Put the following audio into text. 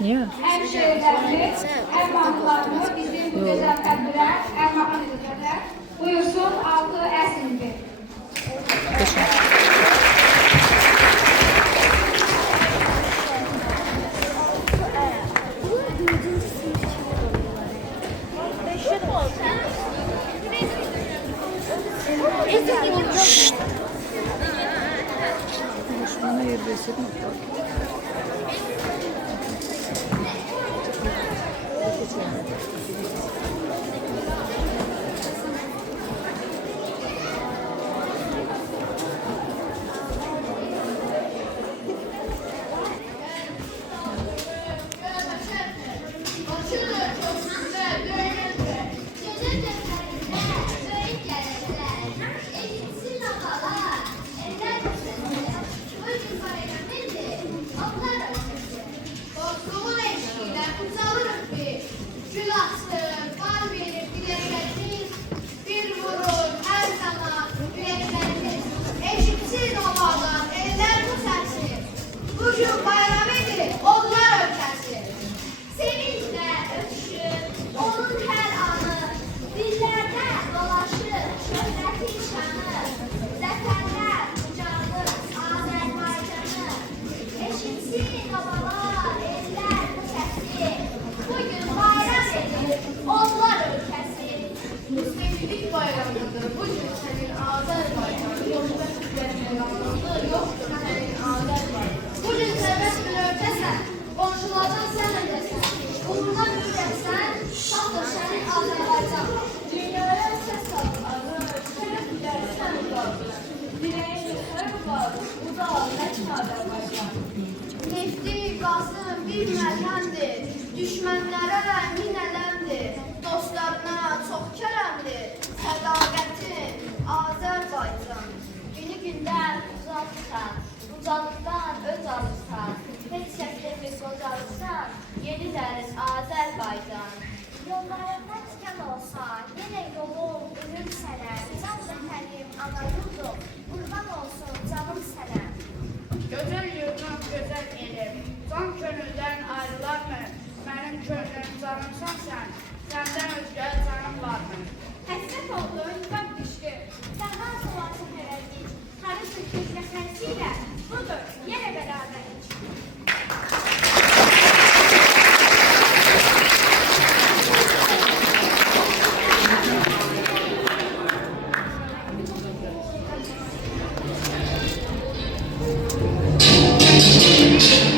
Niye? Hemşehrilerimiz, ərmaqlarını bizim müzəffərdirlər, ərmaqan edəcəklər. Buyursun 6 əsinci. Bana yer verseydin. Bugün bayram edir, onlar ölkəsi. Sevinçlə öpüşür, onun hər anı. Dillərdə dolaşır, şöhrəti şanı. Zəfərlər ucalır Azərbaycanı. Eşitsin obalar, eller bu səsi. Bugün bayram edir, onlar ölkəsi. Müstəqillik bayramıdır, bugün sənin Azərbaycan. Yoxdur sənin Azərbaycan, yoxdur sənin Azərbaycan. Bugün səbəb bir ölkəsən, qonşulardan sən ödəsən. Uğurdan bilirsən, şahdır sənin Azərbaycan. Dünyaya səs salır, şərəf sən uzaqdır. Diləyin xərb var, uzaq nəkin Azərbaycan. Nefti, qazın bir məlhəmdir, düşmənlərə rəhmin ələmdir, dostlarına çox kərəmdir, sədaqətin Azərbaycan. Günü gündən uzaqsan, ucalıqdan öz alırsan, heç şəkildə qocalırsan, yeni dərin Azərbaycan. Yollarında tikan olsa, yenə yolum, ölüm sənə, can vətənim, ana yurdum, qurban olsun canım sənə. Gözəl yurdum, gözəl elim, can könüldən ayrılarmı? Mənim könlüm canımsan sən, səndən özgə canım varmı? Həsrət oldun, qab düşdü, səhra sulatı hərəldik, harı sürküz nəfəsilə, budur, yenə bərabərik. Thank you.